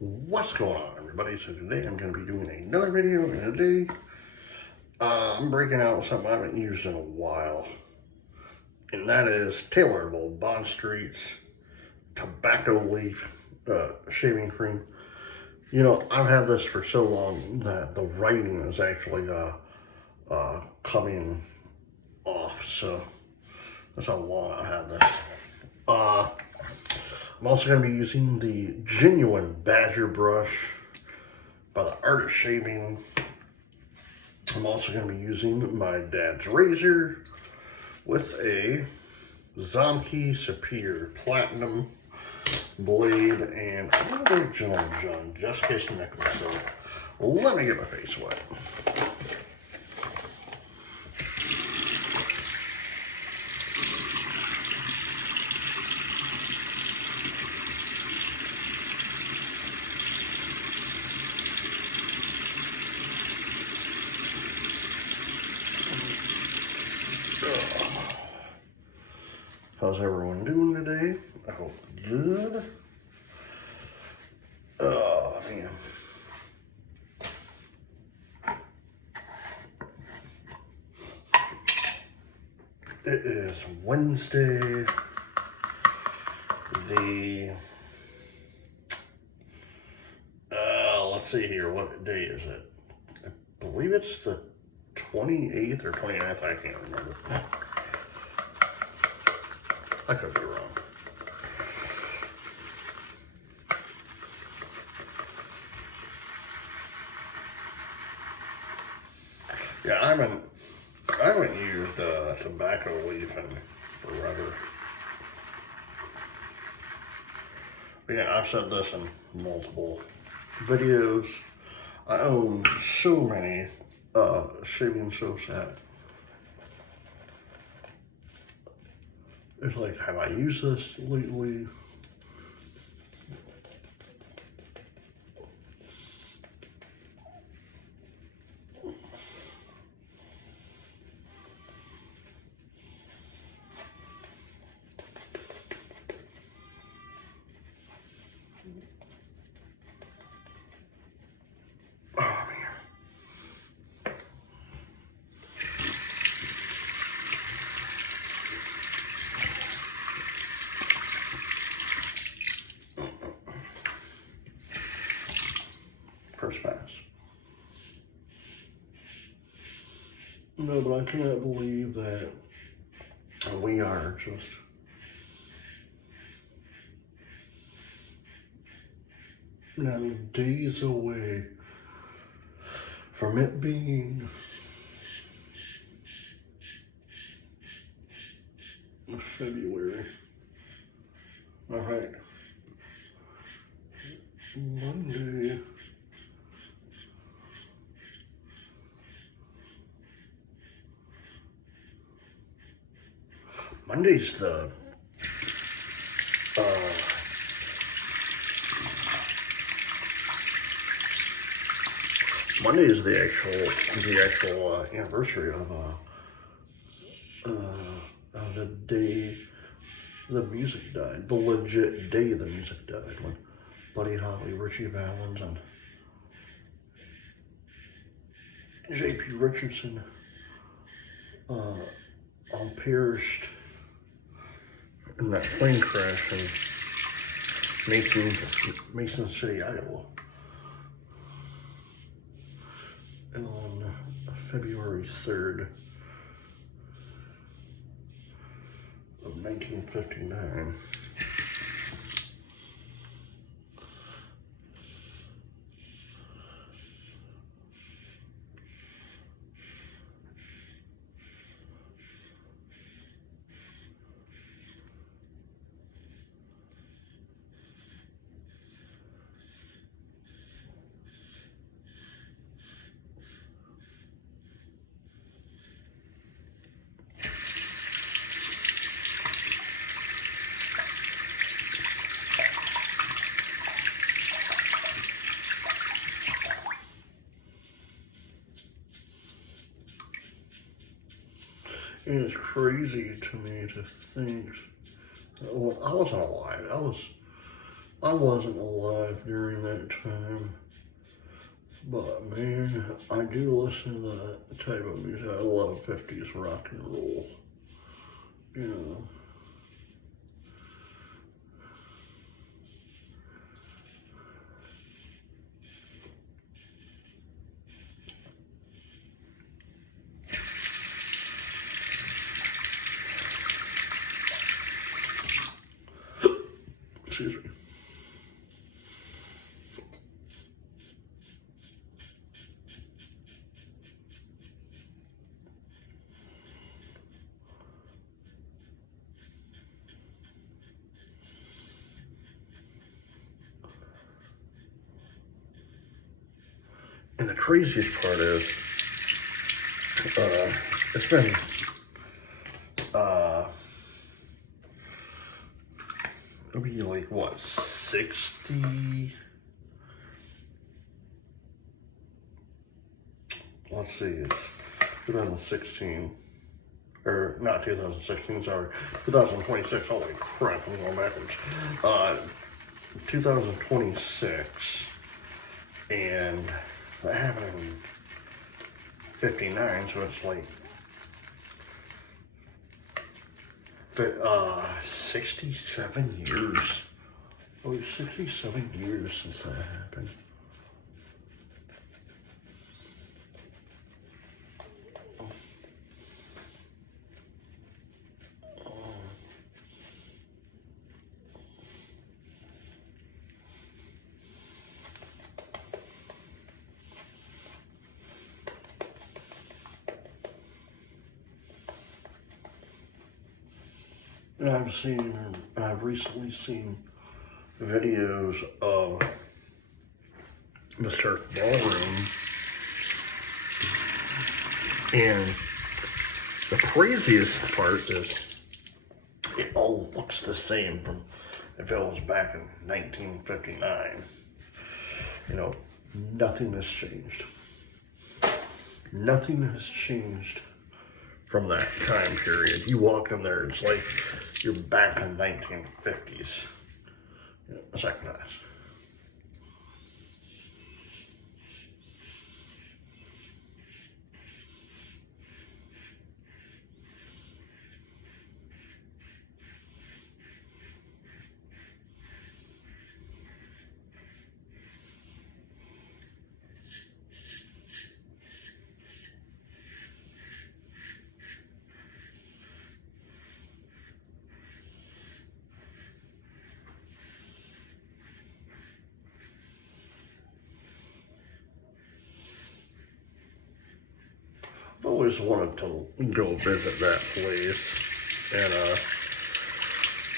What's going on, everybody? So today I'm going to be doing another video, and today I'm breaking out something I haven't used in a while, and that is Taylorable Bond Street's tobacco leaf shaving cream. You know, I've had this for so long that the writing is actually coming off, so that's how long I've had this. I'm also going to be using the Genuine Badger Brush by the Art of Shaving. I'm also going to be using my dad's razor with a Zomke Superior Platinum blade and a little bit of Gentleman John, just in case the neck was so. Let me get my face wet. How's everyone doing today? I hope good. Oh, man. It is Wednesday, let's see here, what day is it? I believe it's the 28th or 29th, I can't remember. I could be wrong. Yeah, I haven't used tobacco leaf in forever. But yeah, I've said this in multiple videos. I own so many shaving soap sets. It's like, have I used this lately? Oh, man. First pass. No, but I cannot believe that we are just now days away from it being February. All right. Monday. Monday's the Monday is the actual anniversary of the day the music died, the legit day the music died, when Buddy Holly, Richie Valens, and J.P. Richardson all perished in that plane crash in Mason City, Iowa. And on February 3rd of 1959. And it's crazy to me to think, well, I wasn't alive. I wasn't alive during that that time. But man, I do listen to that type of music. I love 50s rock and roll. You know. Excuse me. And the craziest part is, it's been, it'll be like, what, 60? Let's see, it's 2016. Or, not 2016, sorry. 2026, holy crap, I'm going backwards. 2026, and that happened in 59, so it's like 67 years. Oh, it's 67 years since that happened. And I've recently seen videos of the Surf Ballroom, and the craziest part is it all looks the same from if it was back in 1959. You know, nothing has changed. Nothing has changed from that time period. You walk in there, it's like you're back in the 1950s. It's like nice. I've always wanted to go visit that place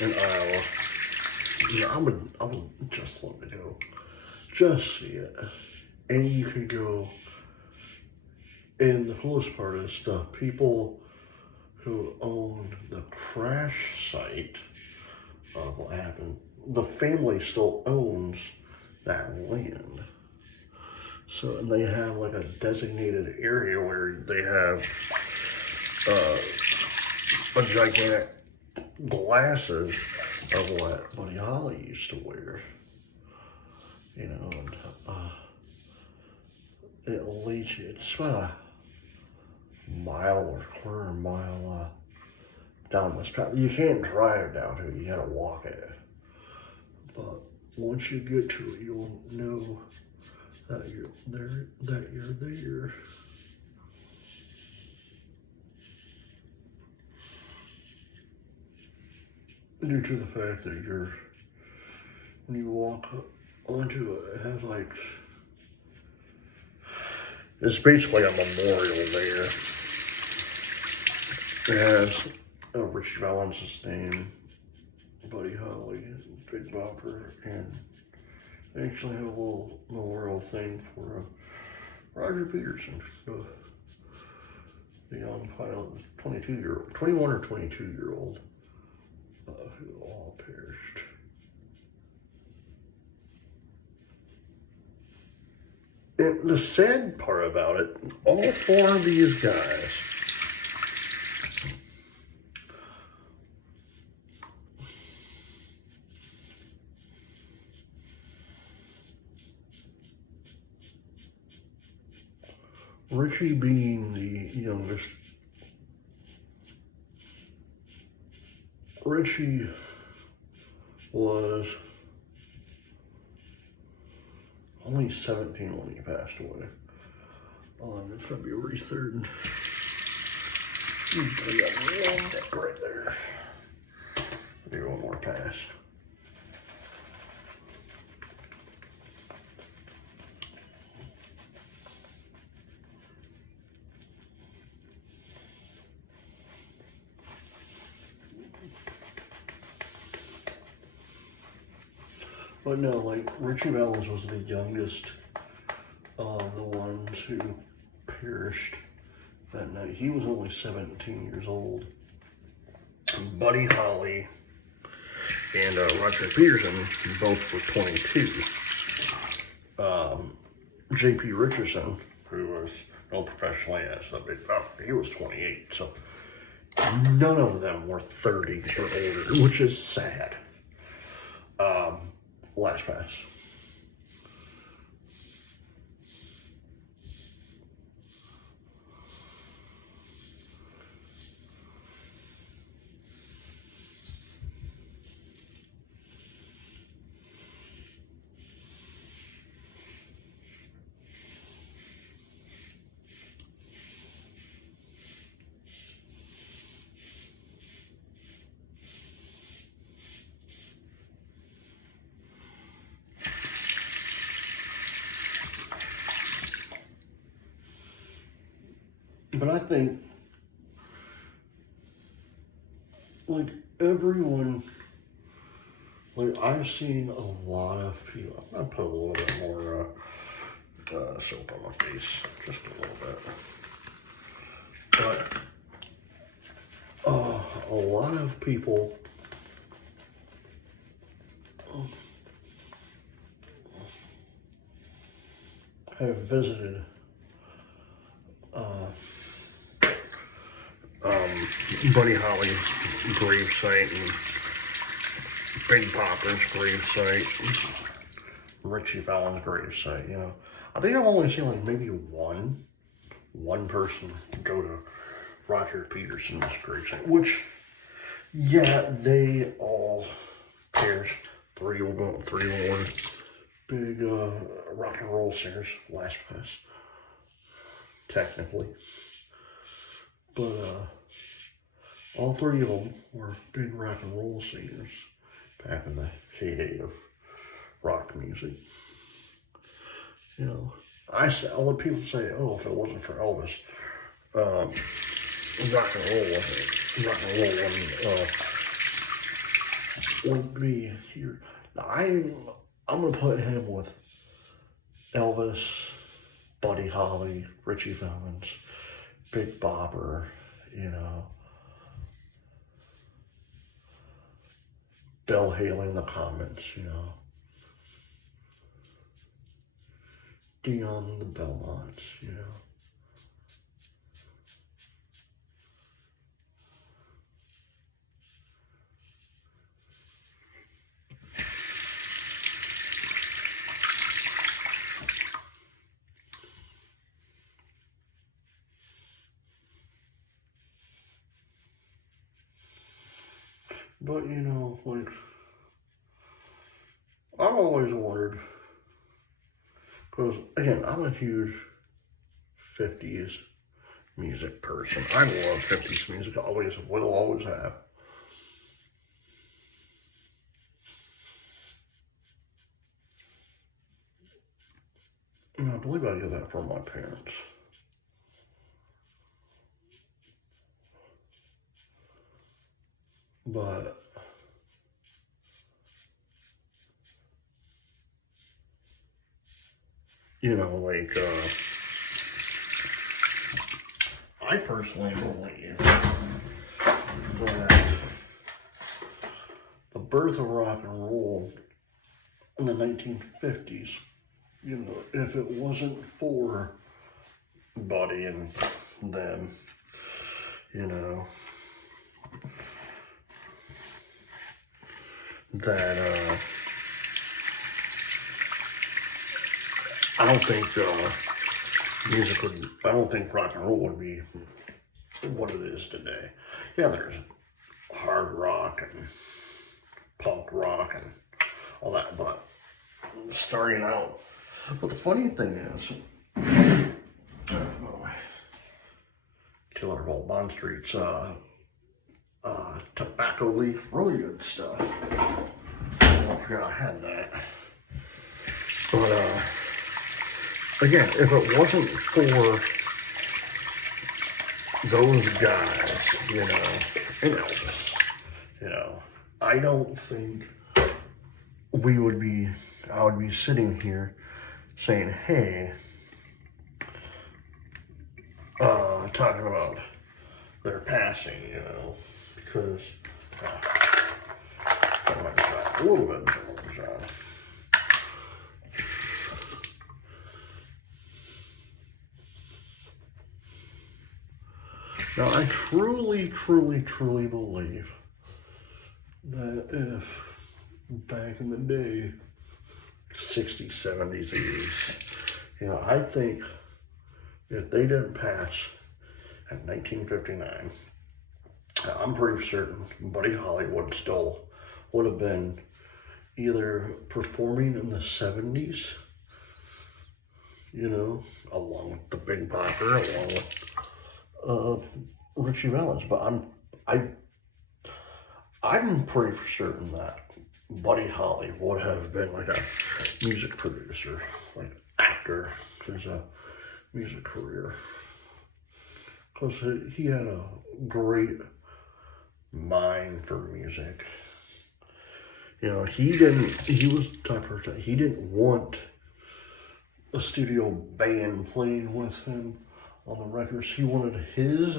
in Iowa. Yeah, I would just love to go. Just see it. And you could go, and the coolest part is the people who own the crash site of what happened, the family still owns that land. So they have like a designated area where they have a gigantic glasses of what Buddy Holly used to wear. You know, and it leads you, it's about a mile or quarter mile down this path. You can't drive down to it, you gotta walk it. But once you get to it, you'll know that you're there, due to the fact that when you walk onto it, it has like, it's basically a memorial there. It has Richie Valens' name, Buddy Holly, Big Bopper, and they actually have a little memorial thing for Roger Peterson, the young pilot, 21 or 22-year-old, who all perished. And the sad part about it, all four of these guys Richie being the youngest, Richie was only 17 when he passed away. It's February 3rd. I got one neck right there. Do one more pass. But no, like, Richie Valens was the youngest of the ones who perished that night. He was only 17 years old. Buddy Holly and Roger Peterson both were 22. J.P. Richardson, who was known professionally as the Big Bopper, he was 28. So none of them were 30 or older, which is sad. Last pass. But I think, like, everyone, like, I've seen a lot of people. I'll put a little bit more soap on my face, just a little bit. But a lot of people have visited Buddy Holly's gravesite and Big Bopper's gravesite, Richie Valens' gravesite. You know, I think I've only seen like maybe one person go to Roger Peterson's gravesite, which, yeah, they all perished. Three more big rock and roll singers. Last pass, technically, but all three of them were big rock and roll singers back in the heyday of rock music. You know, a lot of people say, "Oh, if it wasn't for Elvis, rock and roll wouldn't be here." Now, I'm gonna put him with Elvis, Buddy Holly, Richie Valens, Big Bopper, you know, Bill Haley in the comments, you know, Dion and the Belmonts, you know. But, you know, like, I've always wondered, because, again, I'm a huge 50s music person. I love 50s music, always will, always have. And I believe I get that from my parents. But you know, like, I personally believe that the birth of rock and roll in the 1950s, you know, if it wasn't for Buddy and them, you know, that, I don't think music would, I don't think rock and roll would be what it is today. Yeah, there's hard rock and punk rock and all that, but starting out. But the funny thing is, Killer of Old Bond Street's tobacco leaf, really good stuff. I forgot I had that. But again, if it wasn't for those guys, you know, and Elvis, you know, I don't think I would be sitting here saying, hey, talking about their passing, you know, because that might drop a little bit. Now, I truly, truly, truly believe that if back in the day, 60s, 70s, 80s, you know, I think if they didn't pass at 1959, I'm pretty certain Buddy Holly would have been either performing in the 70s, you know, along with the Big Bopper, along with Richie Valens. But I'm pretty certain that Buddy Holly would have been like a music producer, like after his music career, because he had a great mind for music. You know, he was the type of person, he didn't want a studio band playing with him on the records. He wanted his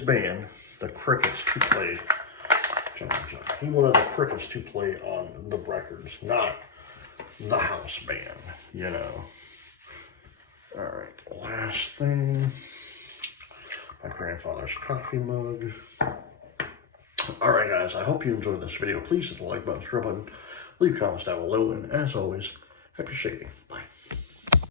band, the Crickets, to play. He wanted the Crickets to play on the records, not the house band, you know. All right, last thing, my grandfather's coffee mug. All right, guys, I hope you enjoyed this video. Please hit the like button, subscribe button, leave comments down below, and as always, happy shaking. Bye.